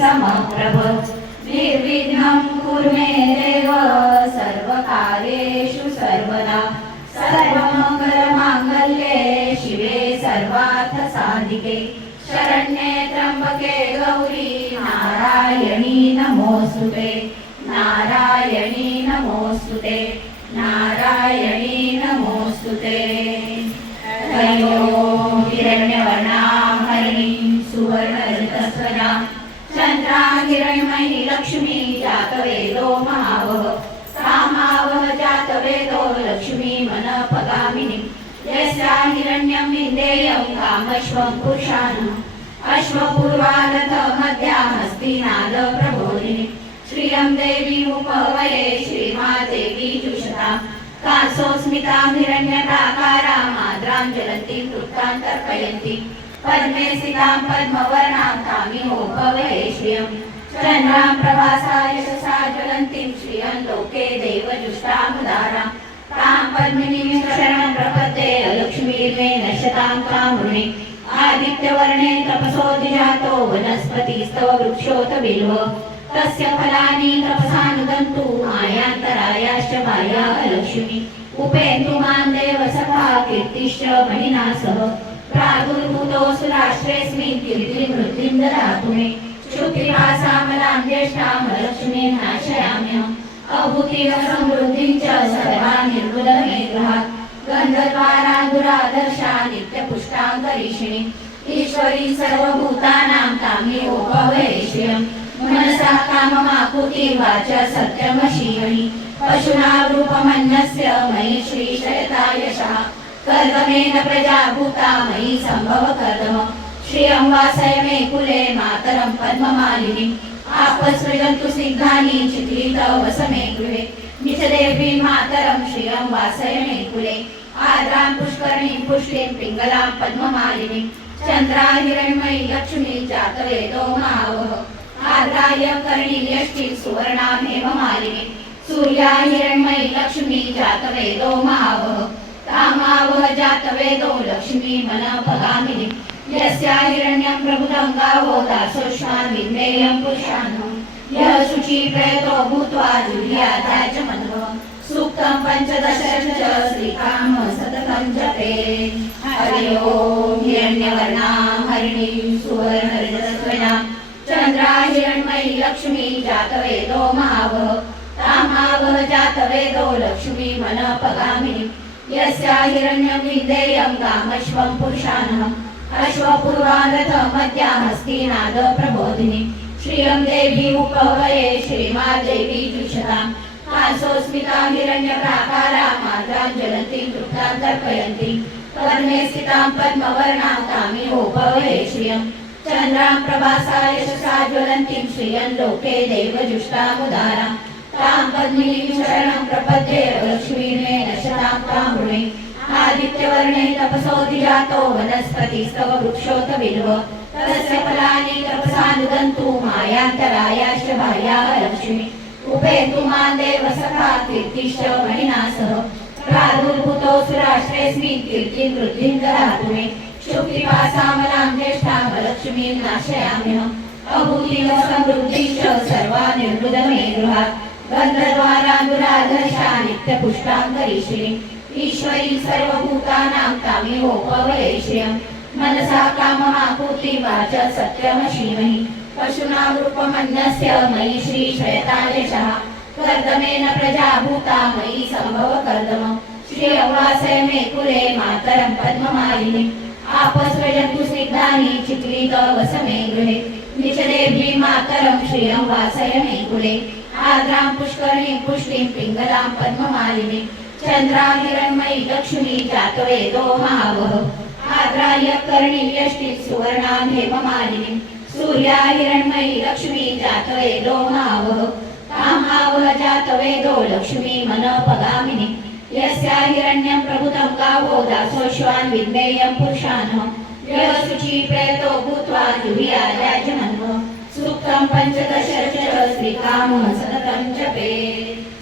समप्रभ निर्विघ्नं कुरु मे देव सर्वकार्येषु सर्वदा। सर्वमङ्गलमाङ्गल्ये शिवे सर्वार्थसाधिके। शरण्ये त्र्यम्बके गौरी नारायणी नमोऽस्तु ते नारायणी नमोऽस्तु ते नारायणी नमोऽस्तु ते ओम् हिरण्यवर्णां हरिणीं सुवर्णऋतस्वरां चन्द्रां हिरण्मयी लक्ष्मी जातवेदो महावः कामावः जातवेदो लक्ष्मी मनपगामिनी. यस्या हिरण्यं विन्देयं कामश्वं पुरुषाणम् अश्वपूर्वारथ मध्या हस्तिनाद प्रबोधिनी. श्रियं देवीमुपवये श्रीमादेवी जुषतां. कासोऽस्मितां हिरण्यप्राकारां माद्रां वृत्तान् तर्पयन्ति. पद्मे स्थितां पद्मवर्णां तामिहोपवये श्रियं चन्द्रां प्रभासा यशसा ज्वलन्तीं श्रियं लोके देवजुष्टामुदारां। तां पद्मिनीं शरणं प्रपद्ये लक्ष्मीर्मे नश्यतां कामुणे आदित्यवर्णे तपसोऽधिजातो वनस्पतिस्तव वृक्षोत बिल्व। तस्य फलानि तपसानुदन्तु मायान्तरायाश्च माया लक्ष्मी उपेन्तु मां देव सखा कीर्तिश्च महिना सह प्रादुर्भूतोऽसु राष्ट्रेऽस्मिन् ददातु मे श्रुतिभासामलां नाशयाम्यहम्। अभूतिव समृद्धिं च सर्वा निर्मूलमे ईश्वरी सर्वभूतानां मनसा काममाकुति पशुना रूपमन्यस्य मयि श्रीशयता यशः कर्दमेन प्रजाभूता मयि सम्भव कर्दम श्रियं वासय मे कुले मातरं पद्ममालिनीम् आपसृजन्तु सिद्धानि चित्रित वस मे गृहे निचदेवी मातरं श्रियं वासय मे कुले। आद्रां पुष्करणीं पुष्टिं पिङ्गलां पद्ममालिनीं। चन्द्रा हिरण्मयी लक्ष्मी जातवेदो महावः आद्राय कर्णीयष्टि सुवर्णां हेममालिनी सूर्या हिरण्मयी लक्ष्मी जातवेदो महावः कामावः जातवेदो लक्ष्मी मनपगामिनी यस्या हिरण्यं प्रभुतं गावो दासोष्मान् विन्देयं पुरुषान्. यः शुचि प्रयतो भूत्वा जुह्याता च मनः. सूक्तं पञ्चदश च श्रीकाम सततं जपे. हरि ओम् हिरण्यवर्णां हरिणीं सुवर्णरजस्वनां. चन्द्रा हिरण्मयी लक्ष्मी जातवेदो महावः तामाव जातवेदो लक्ष्मी मनपगामिनी यस्या हिरण्यं कामश्वं पुरुषानहम् अश्वपूर्वानथ मध्या श्रियं देवी उपवये श्रीमादेवी जुषतां कासोऽस्मितां हिरण्यप्राकारा मात्रां ज्वलन्तीं तृप्तां तर्पयन्ति। कर्णे स्थितां पद्मवर्णां तामिहोपवये श्रियं। चन्द्रां प्रभासा यशसा ज्वलन्तीं श्रियं लोके देवजुष्टामुदारां। तां पद्मिनीं शरणं प्रपद्ये आदित्यवर्णे तपसोऽधिजातो वनस्पतिस्तव वृक्षोत बिल्व तस्य फलानि तपसानुगन्तु मायान्तरायाश्च भार्याः लक्ष्मी उपेतु मां देव सखा कीर्तिश्च महिना सह। प्रादुर्भूतोऽसु राष्ट्रेऽस्मिन् कीर्तिं वृद्धिं ददातु मे। शुक्तिपासामलां ज्येष्ठां लक्ष्मीं नाशयाम्यहम् अभूतिव समृद्धिं सर्वा निर्मृदमे गृहात्। गन्धद्वारा नित्यपुष्टां करिष्ये ईश्वरी सर्वभूतानां तामिहोपवये श्रियं। मनसा काममापूर्ति वाचा सत्यमशीमहि। पशुना रूपमन्यस्य मयि श्रीश्वेतायशः कर्दमेन प्रजा भूता मयि सम्भव कर्दम श्री वासय मे कुले मातरं पद्ममालिनी। आपस्वजन्तु सिद्धानि चित्रित वस मे गृहे। निचलेभिः मातरं श्रियं वासय मे कुले। आद्रां पुष्करणीं पुष्टिं पिङ्गलां पद्ममालिनीम् चन्द्रा हिरण्मयी लक्ष्मी जातवेदो महावः आद्राय कर्णीयष्टि सुवर्णां हेममालिनीं सूर्या लक्ष्मी जातवेदो महावः कामावः जातवेदो लक्ष्मी मनपगामिनी। यस्या हिरण्यं प्रभुतं गावो दासोश्वान् विज्ञेयं पुरुषान् यः प्रेतो भूत्वा जुह्याजाजमन्व सूक्तं पञ्चदश च श्रीकामः सततं जपे।